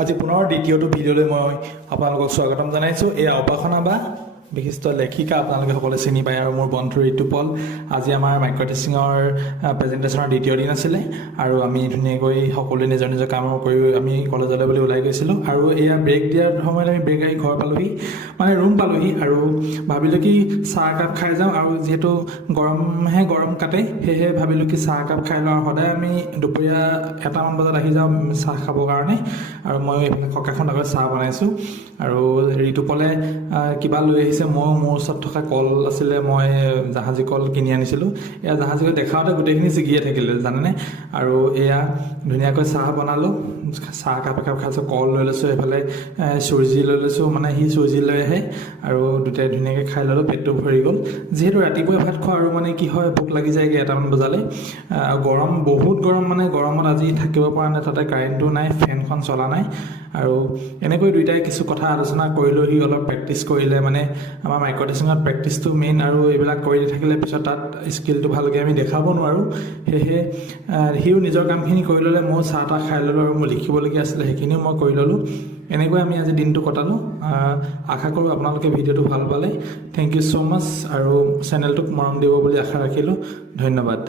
আজি পুনৰ দ্বিতীয়টো ভিডিঅ'লৈ মই আপোনালোকক স্বাগতম জনাইছোঁ। এই উপাসনা বা বিশিষ্ট লেখিকা আপোনালোকে সকলোৱে চিনি পায় আৰু মোৰ বন্ধু ঋতুপল। আজি আমাৰ মাইক্ৰ' টিচিঙৰ প্ৰেজেণ্টেশ্যনৰ দ্বিতীয় দিন আছিলে আৰু আমি ধুনীয়াকৈ সকলোৱে নিজৰ নিজৰ কাম কৰি আমি কলেজলৈ বুলি ওলাই গৈছিলোঁ। আৰু এয়া ব্ৰেক দিয়াৰ সময়ত আমি ব্ৰেক আহি ঘৰ পালোহি, মানে ৰুম পালোহি আৰু ভাবিলোঁ কি চাহ একাপ খাই যাওঁ। আৰু যিহেতু গৰম কাটে, সেয়েহে ভাবিলোঁ কি চাহ একাপ খাই লওঁ। আৰু সদায় আমি দুপৰীয়া 1টামান বজাত আহি যাওঁ চাহ খাবৰ কাৰণে। আৰু মই এইফালে ককাখন আগত চাহ বনাইছোঁ আৰু ঋতুপলে কিবা লৈ আহিছে। মই মোৰ ওচৰত থকা কল আছিলে, মই জাহাজী কল কিনি আনিছিলোঁ। এয়া জাহাজী কল দেখাওঁতে গোটেইখিনি ছিগিয়ে থাকিলে জানেনে। আৰু এয়া ধুনীয়াকৈ চাহ বনালোঁ, চাহ একাপ খাইছোঁ, কল লৈ লৈছোঁ, এইফালে চুজি লৈ লৈছোঁ, মানে সি চুজি লৈ আহে আৰু দুটাই ধুনীয়াকৈ খাই ল'লোঁ, পেটটো ভৰি গ'ল। যিহেতু ৰাতিপুৱাই ভাত খোৱা আৰু মানে কি হয় ভোক লাগি যায়গৈ 1টামান বজালৈ। গৰম বহুত গৰম, মানে গৰমত আজি থাকিব পৰা নাই, তাতে কাৰেণ্টো নাই, ফেনখন চলা নাই। আৰু এনেকৈ দুয়োটাই কিছু কথা আলোচনা কৰিলোঁ। সি অলপ প্ৰেক্টিচ কৰিলে, মানে আমাৰ মাইক্ৰ' টিচিঙত প্ৰেক্টিচটো মেইন, আৰু এইবিলাক কৰি থাকিলে পিছত তাত স্কিলটো ভালকৈ আমি দেখাব নোৱাৰোঁ। সেয়েহে সিও নিজৰ কামখিনি কৰি ল'লে, ময়ো চাহ তাহ খাই ল'লোঁ আৰু মোৰ লিখিবলগীয়া আছিলে সেইখিনিও মই কৰি ল'লোঁ। এনেকৈ আমি আজি দিনটো কটালোঁ। আশা কৰোঁ আপোনালোকে ভিডিঅ'টো ভাল পালে। থেংক ইউ ছ' মাছ, আৰু চেনেলটোক মৰম দিব বুলি আশা ৰাখিলোঁ। ধন্যবাদ।